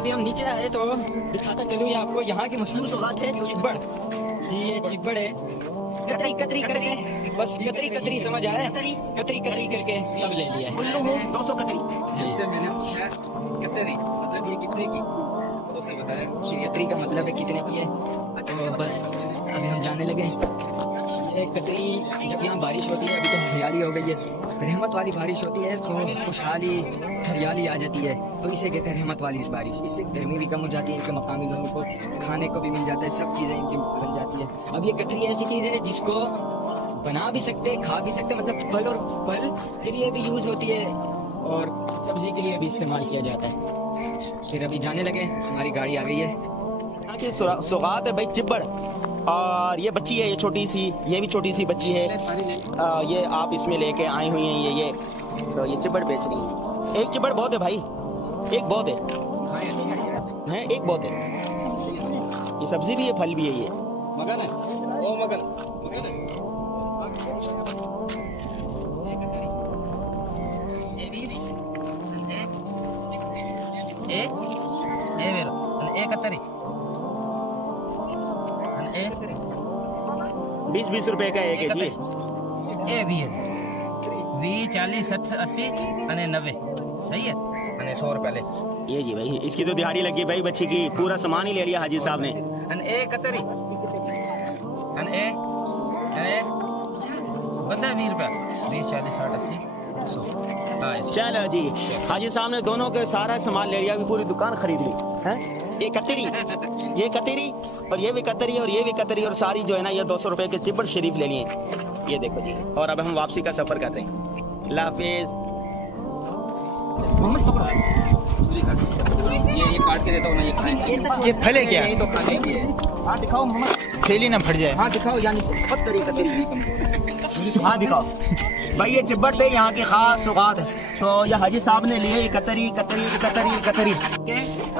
अभी हम नीचे आए तो दिखाता चलूँ ये आपको यहाँ की मशहूर सौगात है चिब्बड़। जी ये चिब्बड़ है, कतरी कतरी करके, बस कतरी कतरी समझ आया, कतरी कतरी करके सब ले लिया है। 200 कतरी। जिससे मैंने पूछा कतरी मतलब ये कितने की, तो उसे बताया कतरी का मतलब है कितने की है। तो बस अभी हम जाने लगे। ये कतरी जब यहाँ बारिश होती है, अभी तो हरियाली हो गई है, रहमत वाली बारिश होती है तो खुशहाली हरियाली आ जाती है, तो इसे कहते हैं रहमत वाली बारिश। इससे गर्मी भी कम हो जाती है, इनके मकामी लोगों को खाने को भी मिल जाता है, सब चीज़ें इनकी बन जाती है। अब ये कतरी ऐसी चीज़ है जिसको बना भी सकते, खा भी सकते, मतलब फल के लिए भी यूज़ होती है और सब्जी के लिए भी इस्तेमाल किया जाता है। फिर अभी जाने लगे, हमारी गाड़ी आ गई है। यहाँ की सौगात है भाई चिब्बड़, और ये बच्ची है, ये छोटी सी, ये भी छोटी सी बच्ची है। ये आप इसमें लेके आई हुई हैं ये तो ये चिब्बड़ बेच रही है। एक चिब्बड़ बहुत है भाई, एक बहुत है, एक बहुत है। ये सब्जी भी है, फल भी है, ये मगन है, ओ मगन मगन है। ए कतरी 20-20 रुपए का एक है जी। ए 20 40 60 80 અને 90 सही है, અને 100 रुपए ले। ये जी भाई, इसकी तो दिहाड़ी लगी भाई बच्ची की, पूरा सामान ही ले लिया हाजी साहब ने। અને એ કતરી અને એ બધા 20 रुपया 20 40 60 80 100। हाँ चलो जी, हाजी साहब ने दोनों के सारा सामान ले लिया, अभी पूरी दुकान खरीद ली है। ये कतरी और ये भी कतरी और ये भी कतरी और सारी जो है ना ये 200 रुपए के चिब्बड़ शरीफ ले लिए। ये देखो जी, और अब हम वापसी का सफर करते हैं। अल्लाह हाफिज। ये काट के देता हूँ ना, ये खाएं। ये फले क्या ये तो खाने की है। हाँ दिखाओ मम्मा, थैली ना फट जाए। हाँ दिखाओ, यानी कतरी हाँ दिखाओ भाई, ये चिब्बड़ थे यहाँ की खास सौगात है। तो ये हाजी साहब ने लिए कतरी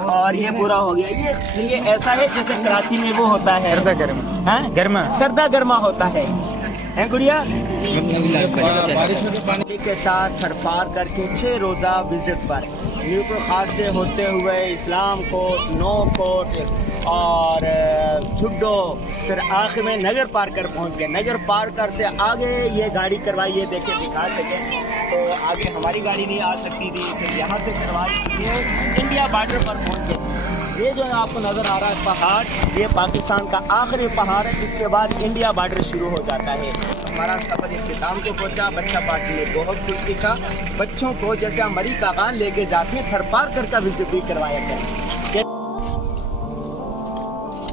और ये पूरा हो गया। ये ऐसा है जैसे कराची में वो होता है सर्दा गर्मा होता है गुड़िया। बारिश में तो पानी के साथ थरपार करके 6 रोजा विजिट पर न्यूको खास से होते हुए इस्लाम कोट, नो कोट और झुड्डो, फिर आखिर में नगर पार्कर पहुंच गए। नगर पार्कर से आगे ये गाड़ी करवाई, ये देखे दिखा सके तो आगे हमारी गाड़ी नहीं आ सकती थी, फिर यहाँ से करवाई, ये इंडिया बॉर्डर पर पहुंच गए। ये जो है आपको नजर आ रहा है पहाड़, ये पाकिस्तान का आखिरी पहाड़ है, इसके बाद इंडिया बॉर्डर शुरू हो जाता है। हमारा सफर इख्तिताम को पहुंचा। बच्चा पार्टी ने बहुत कुछ सीखा। बच्चों को जैसे हम मरी कागान लेके जाते हैं, थरपारकर का विजिट भी करवाया करें।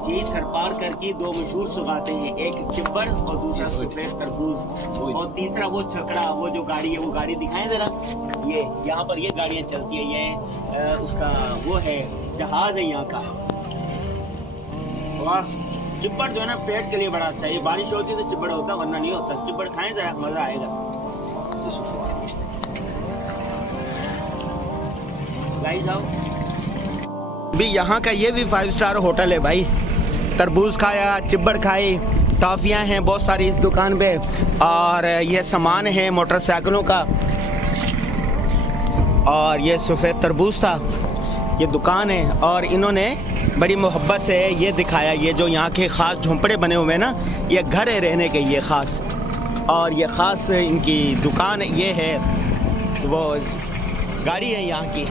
जी थरपारकर की 2 मशहूर सौगातें हैं, एक चिब्बड़ और दूसरा सफेद तरबूज, और तीसरा वो छकड़ा, वो जो गाड़ी है, वो गाड़ी दिखाएं जरा। ये यहाँ पर ये गाड़ियाँ चलती है, ये उसका वो है जहाज है यहाँ का। वाह, चिब्बड़ जो है ना पेट के लिए बड़ा अच्छा है। ये बारिश होती है तो चिब्बड़ होता, वरना नहीं होता। चिब्बड़ खाएं जरा, मजा आएगा। गाइस आओ। भी यहाँ का ये भी 5 स्टार होटल है भाई। तरबूज खाया, चिब्बड़ खाई, टॉफियाँ हैं बहुत सारी इस दुकान पे, और ये सामान है मोटरसाइकिलों का, और ये सफ़ेद तरबूज था। ये दुकान है और इन्होंने बड़ी मोहब्बत से ये दिखाया। ये जो यहाँ के ख़ास झोंपड़े बने हुए हैं ना, ये घर है रहने के, ये ख़ास, और ये ख़ास इनकी दुकान ये है, वो गाड़ी है यहाँ की।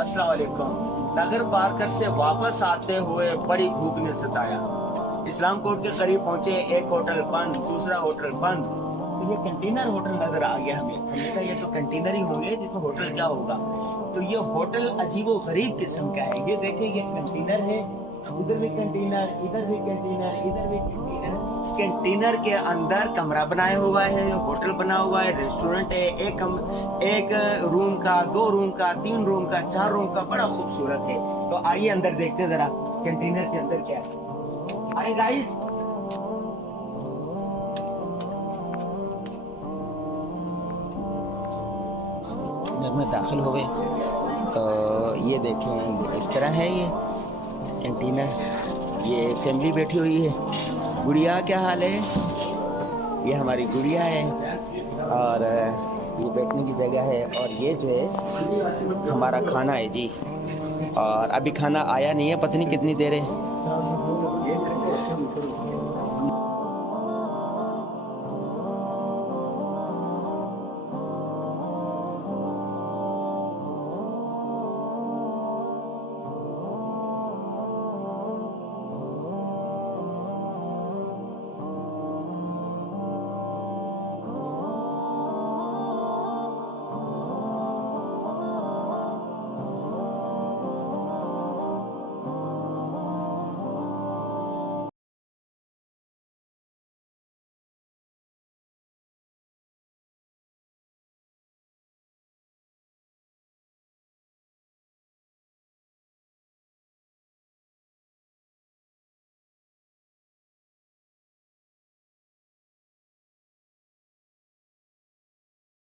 अस्सलाम वालेकुम। नगर पार्कर से वापस आते हुए बड़ी भूख ने सताया। इस्लाम कोर्ट के करीब पहुंचे, एक होटल बंद, दूसरा होटल बंद। ये कंटेनर होटल नजर आ गया हमें। हमने कहा ये तो कंटेनर ही होंगे, जिसमें होटल क्या होगा। तो ये होटल अजीबो गरीब किस्म का है। ये देखिए ये कंटेनर है, उधर भी कंटेनर, इधर भी कंटेनर, इधर भी कंटेनर। कंटेनर के अंदर कमरा बनाया हुआ है, होटल बना हुआ है, रेस्टोरेंट है। एक रूम का, 2 रूम का, 3 रूम का, 4 रूम का, बड़ा खूबसूरत है। तो आइए अंदर देखते जरा कंटेनर के अंदर क्या है। आइए गाइस। में दाखिल हो गए तो ये देखें इस तरह है ये कंटेनर। ये फैमिली बैठी हुई है। गुड़िया क्या हाल है? ये हमारी गुड़िया है और ये बैठने की जगह है। और ये जो है हमारा खाना है जी। और अभी खाना आया नहीं है, पता नहीं कितनी देर है।